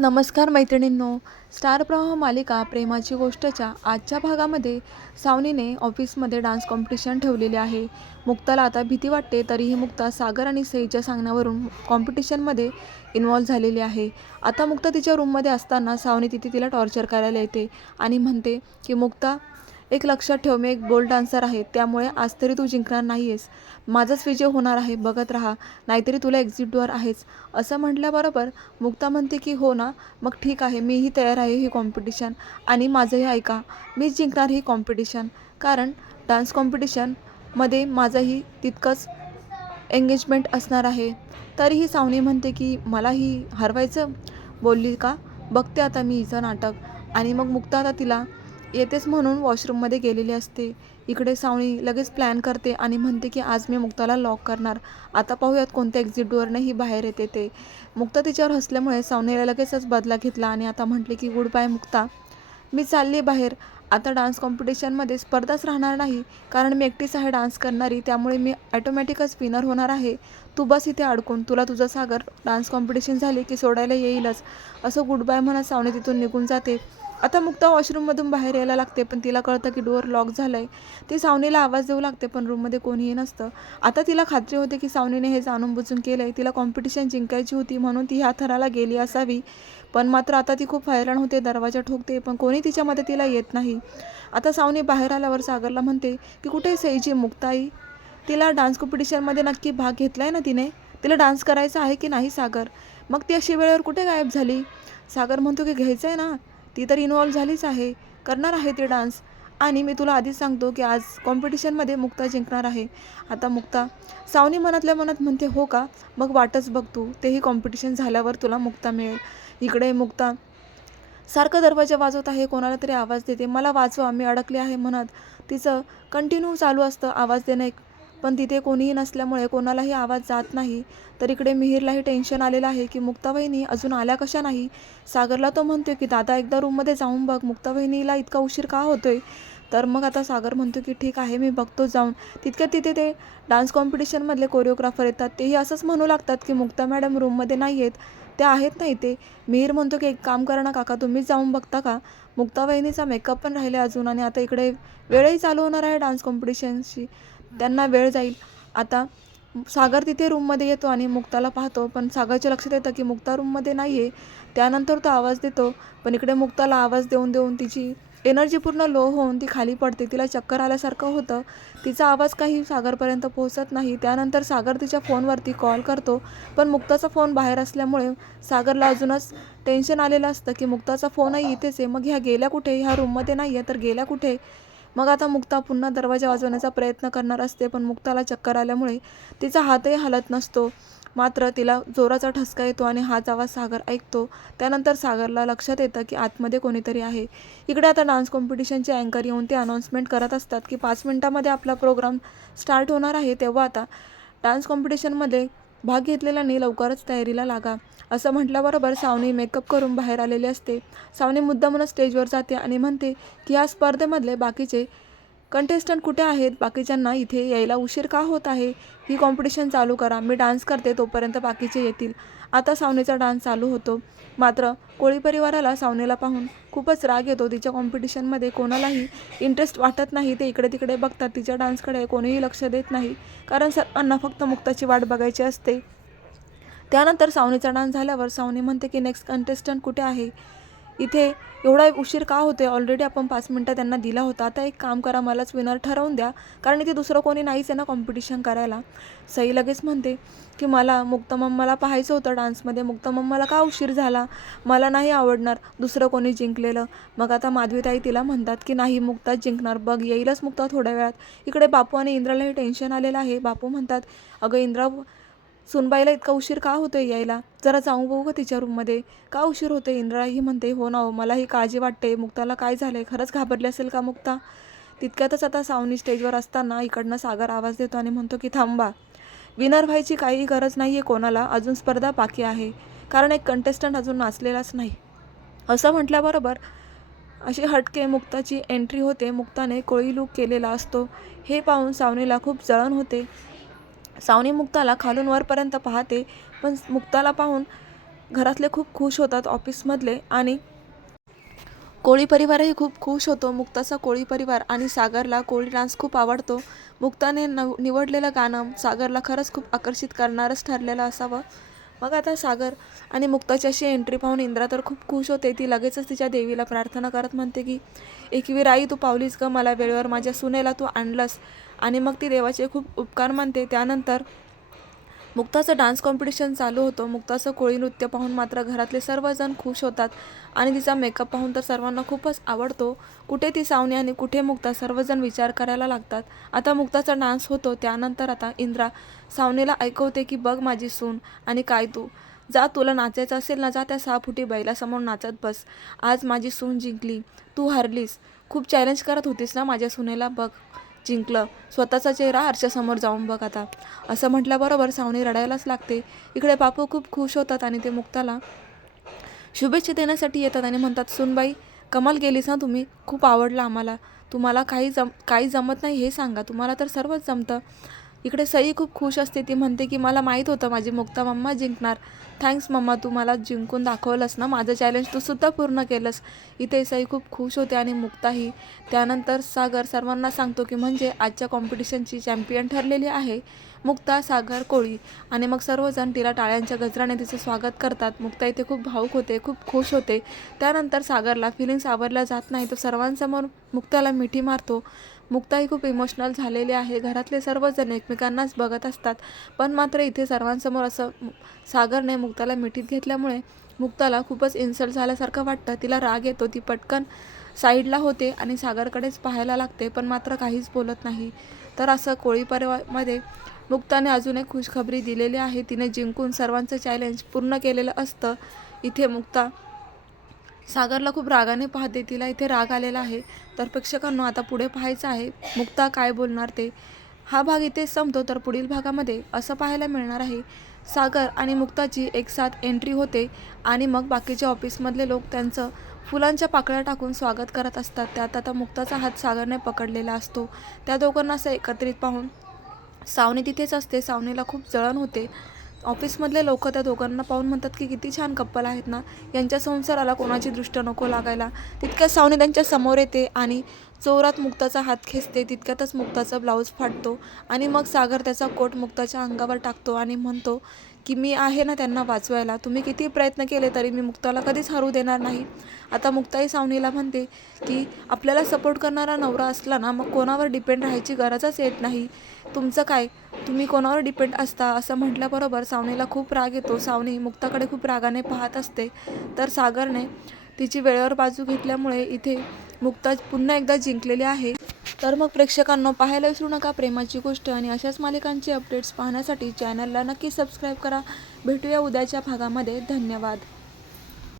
नमस्कार मैत्रिणींनो. स्टार प्रवाह मालिका प्रेमाची गोष्टच्या आजच्या भागामध्ये सावनीने ऑफिसमध्ये डान्स कॉम्पिटिशन ठेवलेले आहे. मुक्ताला आता भीती वाटते तरीही मुक्ता सागर आणि सईच्या सांगण्यावरून कॉम्पिटिशनमध्ये इन्वॉल्व्ह झालेली आहे. आता मुक्ता तिच्या रूममध्ये असताना सावनी तिथे तिला टॉर्चर करायला येते आणि म्हणते की मुक्ता एक लक्षात ठेव मी एक बोल्ड डान्सर आहे त्यामुळे आज तरी तू जिंकणार नाही आहेस माझाच विजय होणार आहे बघत राहा नाहीतरी तुला एक्झिट डोअर आहेच. असं म्हटल्याबरोबर मुक्ता म्हणते की हो ना मग ठीक आहे मीही तयार आहे ही कॉम्पिटिशन आणि माझंही ऐका मीच जिंकणार ही कॉम्पिटिशन कारण डान्स कॉम्पिटिशनमध्ये माझंही तितकंच एंगेजमेंट असणार आहे. तरीही सावनी म्हणते की मलाही हरवायचं? बोलली का? बघते आता मी हिचं नाटक. आणि मग मुक्ता आता तिला येतेच म्हणून वॉशरूममध्ये गेलेली असते. इकडे सावणी लगेच प्लॅन करते आणि म्हणते की आज मी मुक्ताला लॉक करणार. आता पाहूयात कोणत्या एक्झिट डोअरने ही बाहेर येते ते. मुक्ता तिच्यावर हसल्यामुळे सावनीला लगेचच बदला घेतला आणि आता म्हटले की गुड बाय मुक्ता. मी चालली बाहेर. आता डान्स कॉम्पिटिशनमध्ये स्पर्धाच राहणार नाही. कारण मी एकटीच आहे डान्स करणारी. त्यामुळे मी ॲटोमॅटिकच विनर होणार आहे. तू बस इथे अडकून. तुला तुझा सागर डान्स कॉम्पिटिशन झाली की सोडायला येईलच. असं गुड बाय म्हणत सावणी तिथून निघून जाते. आता मुक्ता वॉशरूममधून बाहेर यायला लागते पण तिला कळतं की डोअर लॉक झालं आहे ती सावनीला आवाज देऊ लागते पण रूममध्ये कोणीही नसतं. आता तिला खात्री होते की सावनीने हे जाणून बुजून केलं आहे तिला कॉम्पिटिशन जिंकायची होती म्हणून ती ह्या थराला गेली असावी. पण मात्र आता ती खूप हैराण होते दरवाजा ठोकते पण कोणी तिच्या मदतीला येत नाही. आता सावनी बाहेर आल्यावर सागरला म्हणते की कुठे सईची मुक्ताई? तिला डान्स कॉम्पिटिशनमध्ये नक्की भाग घेतला आहे ना तिने? तिला डान्स करायचा आहे की नाही सागर? मग ती अशी वेळेवर कुठे गायब झाली? सागर म्हणतो की घ्यायचं आहे ना. ती तर इन्वॉल्व झालीच आहे. करणार आहे ती डान्स आणि मी तुला आधीच सांगतो की आज कॉम्पिटिशनमध्ये मुक्ता जिंकणार आहे. आता मुक्ता सावनी मनातल्या मनात म्हणते हो का? मग वाटच बघ तू. तेही कॉम्पिटिशन झाल्यावर तुला मुक्ता मिळेल. इकडे मुक्ता सारखं दरवाजा वाजवत आहे कोणाला तरी आवाज देते. मला वाचवा मी अडकले आहे म्हणत. तिचं कंटिन्यू चालू असतं आवाज देणं एक पण तिथे कोणीही नसल्यामुळे कोणालाही आवाज जात नाही. तर इकडे मिहीरलाही टेन्शन आलेलं आहे की मुक्तावहिनी अजून आल्या कशा नाही? सागरला तो म्हणतोय की दादा एकदा रूममध्ये जाऊन बघ. मुक्तावहिनीला इतका उशीर का होतोय? तर मग आता सागर म्हणतो की ठीक आहे मी बघतो जाऊन. तितक्यात तिथे ते डान्स कॉम्पिटिशनमधले कोरिओग्राफर येतात. तेही असंच म्हणू लागतात की मुक्ता मॅडम रूममध्ये नाही आहेत ते आहेत नाही ते मिहीर म्हणतो की एक काम करा ना काका तुम्हीच जाऊन बघता का? मुक्ता वहिनीचा मेकअप पण राहिले अजून आणि आता इकडे वेळही चालू होणार आहे डान्स कॉम्पिटिशनची त्यांना वेळ जाईल. आता सागर तिथे रूममध्ये येतो आणि मुक्ताला पाहतो पण सागरच्या लक्षात येतं की मुक्ता रूममध्ये नाही आहे त्यानंतर तो आवाज देतो पण इकडे मुक्ताला आवाज देऊन देऊन तिची एनर्जी पूर्ण लो होऊन ती खाली पडते. तिला चक्कर आल्यासारखं होतं. तिचा आवाज काही सागरपर्यंत पोहोचत नाही. त्यानंतर सागर तिच्या फोनवरती कॉल करतो पण मुक्ताचा फोन बाहेर असल्यामुळे सागरला अजूनच टेन्शन आलेलं असतं की मुक्ताचा फोनही इथेच आहे. मग ह्या गेल्या कुठे? ह्या रूममध्ये नाही आहे तर गेल्या कुठे? मग आता मुक्ता पुन्हा दरवाजा वाजवण्याचा प्रयत्न करणार असते पण मुक्ताला चक्कर आल्यामुळे तिचा हातही हलत नसतो. मात्र तिला जोराचा ठसका येतो आणि हाच आवाज सागर ऐकतो. त्यानंतर सागरला लक्षात येतं की आतमध्ये कोणीतरी आहे. इकडे आता डान्स कॉम्पिटिशनचे अँकर येऊन ते अनाऊन्समेंट करत असतात की पाच मिनटामध्ये आपला प्रोग्राम स्टार्ट होणार आहे. तेव्हा आता डान्स कॉम्पिटिशनमध्ये भाग घेतलेला घेतलेल्यानी लवकरच तयारीला लागा. असं म्हटल्याबरोबर सावनी मेकअप करून बाहेर आलेली असते. सावनी मुद्दामून स्टेजवर जाते आणि म्हणते की या स्पर्धेमधले बाकीचे कंटेस्टंट कुठे आहेत? बाकीच्यांना इथे यायला उशीर का होत आहे? ही कॉम्पिटिशन चालू करा. मी डान्स करते तोपर्यंत बाकीचे येतील. आता सावनेचा डान्स चालू होतो. मात्र कोळी परिवाराला सावनेला पाहून खूपच राग येतो. तिच्या कॉम्पिटिशनमध्ये कोणालाही इंटरेस्ट वाटत नाही. ते इकडे तिकडे बघतात. तिच्या डान्सकडे कोणीही लक्ष देत नाही. कारण सर्वांना फक्त मुक्ताची वाट बघायची असते. त्यानंतर सावनीचा डान्स झाल्यावर सावनी म्हणते की नेक्स्ट कंटेस्टंट कुठे आहे? इथे एवढा उशीर का होते ऑलरेडी आपण पाच मिनटं त्यांना दिला होता. आता एक काम करा मलाच विनर ठरवून द्या. कारण इथे दुसरं कोणी नाहीच आहे ना कॉम्पिटिशन करायला. सई लगेच म्हणते की मला मुक्तमम्माला पाहायचं होतं डान्समध्ये मुक्तमम्माला का उशीर झाला? मला नाही आवडणार. दुसरं कोणी जिंकलेलं. मग आता माधवीताई तिला म्हणतात की नाही मुक्ताच जिंकणार. बघ येईलच मुक्ता थोड्या वेळात. इकडे बापू आणि इंद्रालाही टेन्शन आलेलं आहे. बापू म्हणतात अगं इंद्रा सुनबाईला इतका उशीर का होतोय यायला? जरा जाऊ बघू का तिच्या रूममध्ये का उशीर होते इंद्राही म्हणते हो ना हो मलाही काळजी वाटते. मुक्ताला काय झालंय? खरंच घाबरली असेल का मुक्ता? तितक्यातच आता सावनी स्टेजवर असताना इकडनं सागर आवाज देतो आणि म्हणतो की थांबा. विनर व्हायची काही गरज नाही आहे कोणाला. अजून स्पर्धा बाकी आहे. कारण एक कंटेस्टंट अजून नाचलेलाच नाही. असं म्हटल्याबरोबर अशी हटके मुक्ताची एंट्री होते. मुक्ताने कोळी लूक केलेला असतो. हे पाहून सावनीला खूप जळण होते. सावनी मुक्ताला खालून वरपर्यंत पाहते पण मुक्ताला पाहून घरातले खूप खुश होतात ऑफिसमधले आणि कोळी परिवारही खूप खुश होतो. मुक्ताचा कोळी परिवार आणि सागरला कोळी डान्स खूप आवडतो. मुक्ताने नव निवडलेलं गाणं सागरला खरंच खूप आकर्षित करणारच ठरलेलं असावं. मग आता सागर आणि मुक्ताची अशी एंट्री पाहून इंद्रा तर खूप खुश होते. ती लगेचच तिच्या देवीला प्रार्थना करत म्हणते की एकवीर आई तू पावलीस ग मला वेळेवर. माझ्या सुनेला तू आणलंस. आणि मग ती देवाचे खूप उपकार मानते. त्यानंतर मुक्ताचं डान्स कॉम्पिटिशन चालू होतं. मुक्ताचं कोळी नृत्य पाहून मात्र घरातले सर्वजण खुश होतात. आणि तिचा मेकअप पाहून तर सर्वांना खूपच आवडतो. कुठे ती सावनी आणि कुठे मुक्ता सर्वजण विचार करायला लागतात. आता मुक्ताचा डान्स होतो त्यानंतर आता इंद्रा सावनीला ऐकवते की बघ माझी सून आणि काय तू. जा तुला नाचायचं असेल ना जा त्या सहा फुटी बैलासमोर नाचत बस. आज माझी सून जिंकली. तू हरलीस. खूप चॅलेंज करत होतीस ना माझ्या सुनेला? बघ. जिंकलं. स्वतःचा चेहरा आरशासमोर जाऊन बघ आता. असं म्हटल्याबरोबर सावनी रडायलाच लागते. इकडे बापू खूप खुश होतात आणि ते मुक्ताला शुभेच्छा देण्यासाठी येतात आणि म्हणतात सुनबाई कमाल गेलीस ना तुम्ही. खूप आवडलं आम्हाला. तुम्हाला काही जम काही जमत नाही हे सांगा. तुम्हाला तर सर्वच जमतं. इकडे सई खूप खुश असते. ती म्हणते की मला माहीत होतं माझी मुक्ता मम्मा जिंकणार. Thanks mamma. तू मला जिंकून दाखवलंस ना. माझं चॅलेंज तू सुद्धा पूर्ण केलंस. इथे सई खूप खुश होते आणि मुक्ताही त्यानंतर सागर सर्वांना सांगतो की म्हणजे आजच्या कॉम्पिटिशनची चॅम्पियन ठरलेली आहे मुक्ता सागर कोळी. आणि मग सर्वजण तिला टाळ्यांच्या गजराने तिचं स्वागत करतात. मुक्ता इथे खूप भाऊक होते खूप खुश होते. त्यानंतर सागरला फिलिंग्स आवरल्या जात नाही. तो सर्वांसमोर मुक्ताला मिठी मारतो. मुक्ताही खूप इमोशनल झालेली आहे. घरातले सर्वजण एकमेकांनाच बघत असतात. पण मात्र इथे सर्वांसमोर असं सागरने मुक्ताला मिठीत घेतल्यामुळे मुक्ताला खूपच इन्सल्ट झाल्यासारखं वाटतं. तिला राग येतो. ती पटकन साईडला होते आणि सागरकडेच पाहायला लागते. पण मात्र काहीच बोलत नाही. तर असं कोळी परिवारमध्ये मुक्ताने अजून एक खुशखबरी दिलेली आहे. तिने जिंकून सर्वांचं चॅलेंज पूर्ण केलेलं असतं. इथे मुक्ता सागरला खूप रागाने पाहते तिला इथे राग आलेला आहे. तर प्रेक्षकांना आता पुढे पाहायचं आहे. मुक्ता काय बोलणार ते. हा भाग इथे संपतो तर पुढील भागामध्ये असं पाहायला मिळणार आहे. सागर आणि मुक्ताची एक साथ एंट्री होते आणि मग बाकीचे ऑफिसमधले लोक त्यांचं फुलांच्या पाकळ्या टाकून स्वागत करत असतात. त्यात आता मुक्ताचा हात सागरने पकडलेला असतो. त्या दोघांना असं एकत्रित पाहून सावनी तिथेच असते. सावनीला खूप जळण होते. ऑफिसमधले लोक त्या दोघांना पाहून म्हणतात की किती छान कप्पल आहेत ना. यांच्या संसाराला कोणाची दृष्ट नको लागायला. तितक्या सावनी त्यांच्यासमोर येते आणि चोरात मुक्ताचा हात खेचते. तितक्यातच मुक्ताचा ब्लाऊज फाटतो आणि मग सागर त्याचा कोट मुक्ताच्या अंगावर टाकतो आणि म्हणतो की मी आहे ना त्यांना वाचवायला. तुम्ही किती प्रयत्न केले तरी मी मुक्ताला कधीच हरू देणार नाही. आता मुक्ताई सावनीला म्हणते की आपल्याला सपोर्ट करणारा नवरा असला ना मग कोणावर डिपेंड राहायची गरजच येत नाही. तुमचं काय? तुम्ही कोणावर डिपेंड असता? असं म्हटल्याबरोबर सावनीला खूप राग येतो. सावनी मुक्ताकडे खूप रागाने पाहत असते. तर सागरने तिची वेळेवर बाजू घेतल्यामुळे इथे मुक्ता पुन्हा एकदा जिंकलेली आहे. तर मग प्रेक्षकांना पाहायला विसरू नका प्रेमाची गोष्ट आणि अशाच मालिकांचे अपडेट्स पाहण्यासाठी चॅनलला नक्की सबस्क्राईब करा. भेटूया उद्याच्या भागामध्ये. धन्यवाद.